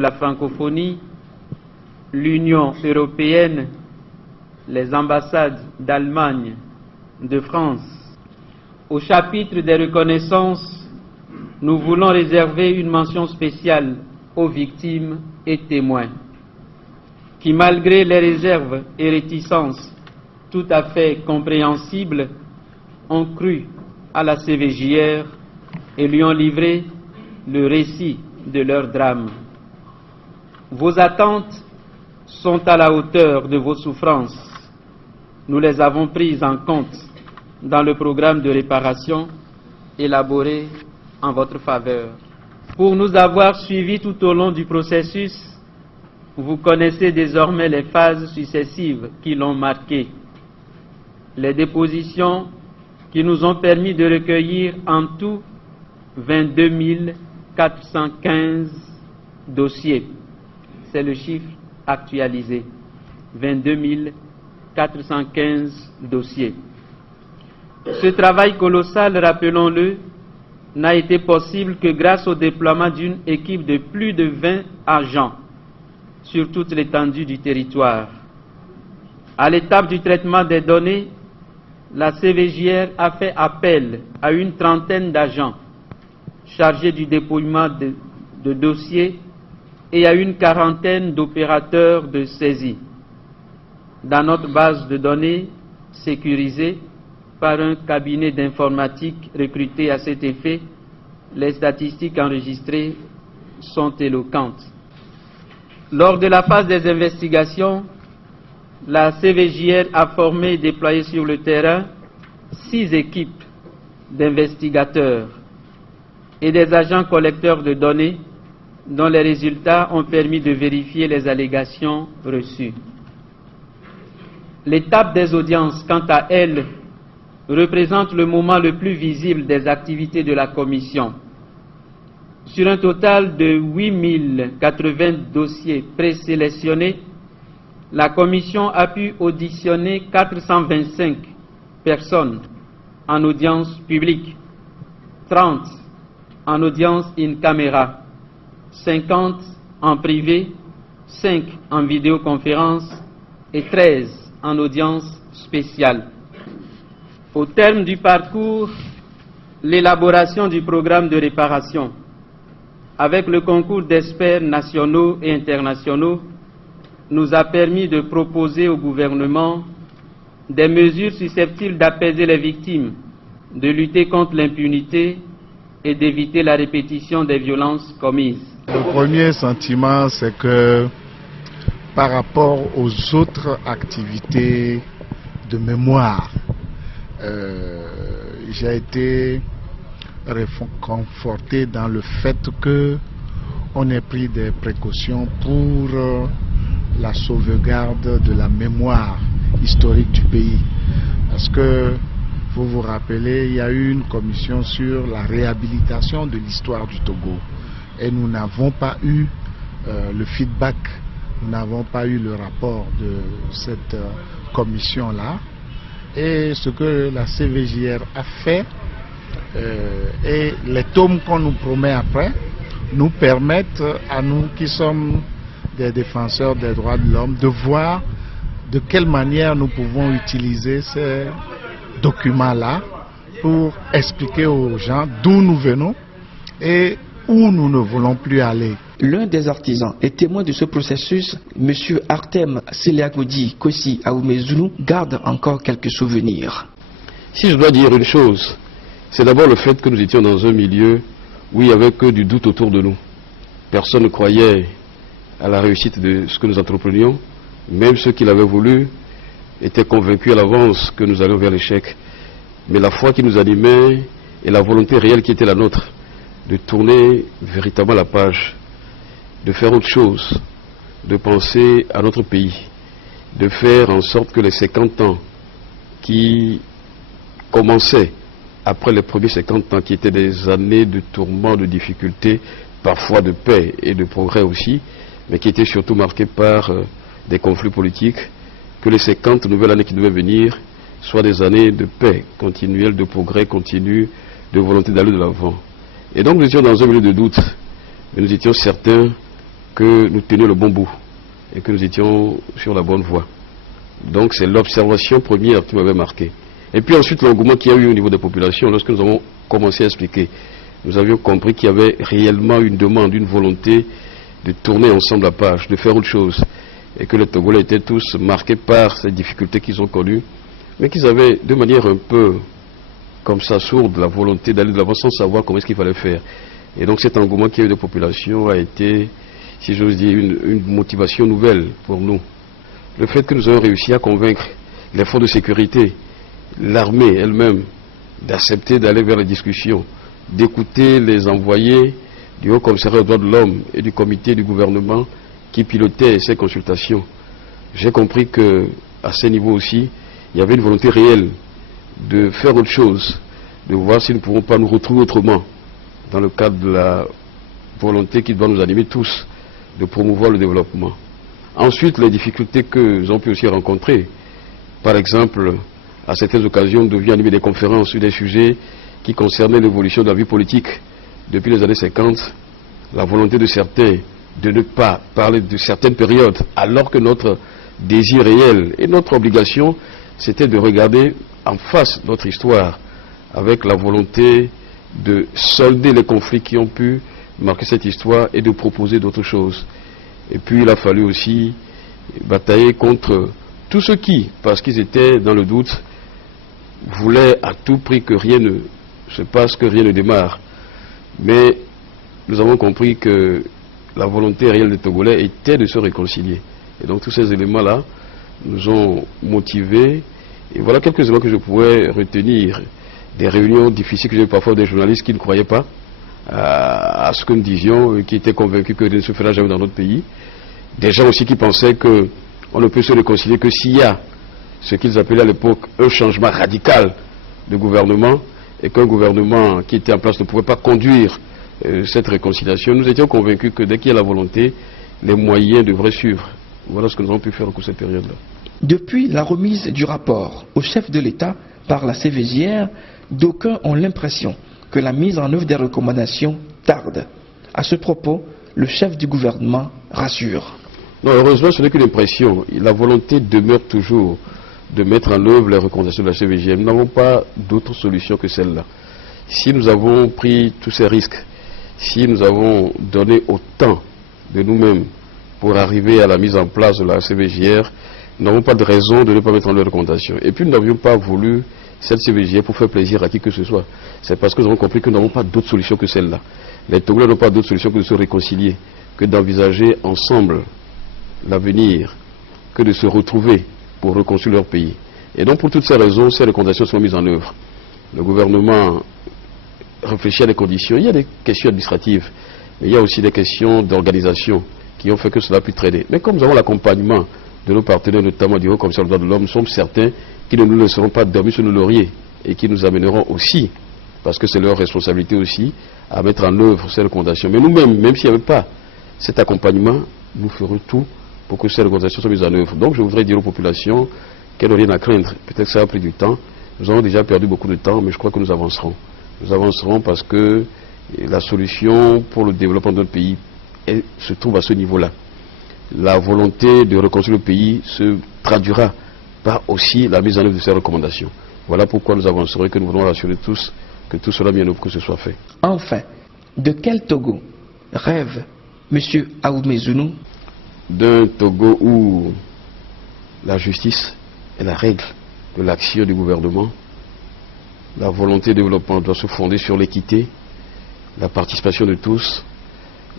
la francophonie, l'Union européenne, les ambassades d'Allemagne, de France. Au chapitre des reconnaissances, nous voulons réserver une mention spéciale aux victimes et témoins qui, malgré les réserves et réticences tout à fait compréhensibles, ont cru à la CVJR et lui ont livré le récit de leur drame. Vos attentes sont à la hauteur de vos souffrances. Nous les avons prises en compte dans le programme de réparation élaboré en votre faveur. Pour nous avoir suivis tout au long du processus, vous connaissez désormais les phases successives qui l'ont marqué. Les dépositions qui nous ont permis de recueillir en tout 22 415 dossiers. C'est le chiffre actualisé. 22 415 dossiers. Ce travail colossal, rappelons-le, n'a été possible que grâce au déploiement d'une équipe de plus de 20 agents sur toute l'étendue du territoire. À l'étape du traitement des données, la CVJR a fait appel à une trentaine d'agents chargés du dépouillement de dossiers et à une quarantaine d'opérateurs de saisie. Dans notre base de données sécurisée par un cabinet d'informatique recruté à cet effet, les statistiques enregistrées sont éloquentes. Lors de la phase des investigations, la CVJR a formé et déployé sur le terrain 6 équipes d'investigateurs et des agents collecteurs de données dont les résultats ont permis de vérifier les allégations reçues. L'étape des audiences, quant à elle, représente le moment le plus visible des activités de la Commission. Sur un total de 8080 dossiers présélectionnés, la Commission a pu auditionner 425 personnes en audience publique, 30 en audience in camera, 50 en privé, 5 en vidéoconférence et 13 en audience spéciale. Au terme du parcours, l'élaboration du programme de réparation, avec le concours d'experts nationaux et internationaux, nous a permis de proposer au gouvernement des mesures susceptibles d'apaiser les victimes, de lutter contre l'impunité et d'éviter la répétition des violences commises. Le premier sentiment, c'est que par rapport aux autres activités de mémoire, j'ai été réconforté dans le fait qu'on ait pris des précautions pour la sauvegarde de la mémoire historique du pays. Parce que, vous vous rappelez, il y a eu une commission sur la réhabilitation de l'histoire du Togo. Et nous n'avons pas eu le feedback, nous n'avons pas eu le rapport de cette commission-là. Et ce que la CVJR a fait, et les tomes qu'on nous promet après, nous permettent à nous qui sommes des défenseurs des droits de l'homme de voir de quelle manière nous pouvons utiliser ces documents-là pour expliquer aux gens d'où nous venons et où nous ne voulons plus aller. L'un des artisans et témoin de ce processus, M. Artem Seliagodi Kossi Aoumezounou, garde encore quelques souvenirs. Si je dois dire une chose, c'est d'abord le fait que nous étions dans un milieu où il n'y avait que du doute autour de nous. Personne ne croyait à la réussite de ce que nous entreprenions. Même ceux qui l'avaient voulu étaient convaincus à l'avance que nous allions vers l'échec. Mais la foi qui nous animait et la volonté réelle qui était la nôtre, de tourner véritablement la page, de faire autre chose, de penser à notre pays, de faire en sorte que les 50 ans qui commençaient après les premiers 50 ans, qui étaient des années de tourments, de difficultés, parfois de paix et de progrès aussi, mais qui étaient surtout marqués par des conflits politiques, que les 50 nouvelles années qui devaient venir soient des années de paix continuelle, de progrès continu, de volonté d'aller de l'avant. Et donc nous étions dans un milieu de doute, mais nous étions certains que nous tenions le bon bout et que nous étions sur la bonne voie. Donc c'est l'observation première qui m'avait marqué. Et puis ensuite l'engouement qu'il y a eu au niveau des populations, lorsque nous avons commencé à expliquer, nous avions compris qu'il y avait réellement une demande, une volonté de tourner ensemble la page, de faire autre chose, et que les Togolais étaient tous marqués par ces difficultés qu'ils ont connues, mais qu'ils avaient de manière un peu comme ça sourde la volonté d'aller de l'avant sans savoir comment est-ce qu'il fallait faire. Et donc cet engouement qu'il y a eu de population a été, si j'ose dire, une motivation nouvelle pour nous. Le fait que nous ayons réussi à convaincre les forces de sécurité, l'armée elle-même, d'accepter d'aller vers les discussions, d'écouter les envoyés du Haut Commissariat aux droits de l'homme et du comité du gouvernement qui pilotaient ces consultations. J'ai compris qu'à ce niveau aussi, il y avait une volonté réelle de faire autre chose, de voir si nous ne pouvons pas nous retrouver autrement, dans le cadre de la volonté qui doit nous animer tous, de promouvoir le développement. Ensuite, les difficultés que nous avons pu aussi rencontrer, par exemple, à certaines occasions, nous devions animer des conférences sur des sujets qui concernaient l'évolution de la vie politique depuis les années 50, la volonté de certains de ne pas parler de certaines périodes, alors que notre désir réel et notre obligation, c'était de regarder en face notre histoire, avec la volonté de solder les conflits qui ont pu marquer cette histoire et de proposer d'autres choses. Et puis il a fallu aussi batailler contre tous ceux qui, parce qu'ils étaient dans le doute, voulaient à tout prix que rien ne se passe, que rien ne démarre. Mais nous avons compris que la volonté réelle des Togolais était de se réconcilier. Et donc tous ces éléments-là nous ont motivés. Et voilà quelques éléments que je pouvais retenir. Des réunions difficiles que j'ai eu parfois des journalistes qui ne croyaient pas à ce que nous disions, qui étaient convaincus que rien ne se fera jamais dans notre pays. Des gens aussi qui pensaient qu'on ne peut se réconcilier que s'il y a ce qu'ils appelaient à l'époque un changement radical de gouvernement, et qu'un gouvernement qui était en place ne pouvait pas conduire cette réconciliation. Nous étions convaincus que dès qu'il y a la volonté, les moyens devraient suivre. Voilà ce que nous avons pu faire au cours de cette période-là. Depuis la remise du rapport au chef de l'État par la CVJR, d'aucuns ont l'impression que la mise en œuvre des recommandations tarde. À ce propos, le chef du gouvernement rassure. Non, heureusement, ce n'est qu'une impression. La volonté demeure toujours de mettre en œuvre les recommandations de la CVJR. Nous n'avons pas d'autre solution que celle-là. Si nous avons pris tous ces risques, si nous avons donné autant de nous-mêmes pour arriver à la mise en place de la CVJR, nous n'avons pas de raison de ne pas mettre en œuvre les recommandations. Et puis nous n'avions pas voulu cette CVJR pour faire plaisir à qui que ce soit. C'est parce que nous avons compris que nous n'avons pas d'autre solution que celle-là. Les Togolais n'ont pas d'autre solution que de se réconcilier, que d'envisager ensemble l'avenir, que de se retrouver pour reconstruire leur pays. Et donc pour toutes ces raisons, ces recommandations sont mises en œuvre. Le gouvernement réfléchit à des conditions. Il y a des questions administratives, mais il y a aussi des questions d'organisation qui ont fait que cela puisse traîner. Mais comme nous avons l'accompagnement de nos partenaires, notamment du Haut Commissariat des droits de l'homme, nous sommes certains qu'ils ne nous laisseront pas dormir sur nos lauriers et qui nous amèneront aussi, parce que c'est leur responsabilité aussi, à mettre en œuvre ces recommandations. Mais nous-mêmes, même s'il n'y avait pas cet accompagnement, nous ferons tout pour que ces recommandations soient mises en œuvre. Donc je voudrais dire aux populations qu'elles n'ont rien à craindre. Peut-être que ça a pris du temps. Nous avons déjà perdu beaucoup de temps, mais je crois que nous avancerons. Nous avancerons parce que la solution pour le développement de notre pays se trouve à ce niveau-là. La volonté de reconstruire le pays se traduira par aussi la mise en œuvre de ces recommandations. Voilà pourquoi nous avancerons et que nous voulons rassurer tous que tout sera bien œuvre, que ce soit fait. Enfin, de quel Togo rêve M. Ahumezounou? D'un Togo où la justice est la règle de l'action du gouvernement. La volonté de développement doit se fonder sur l'équité, la participation de tous,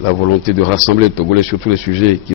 la volonté de rassembler les Togolais sur tous les sujets qui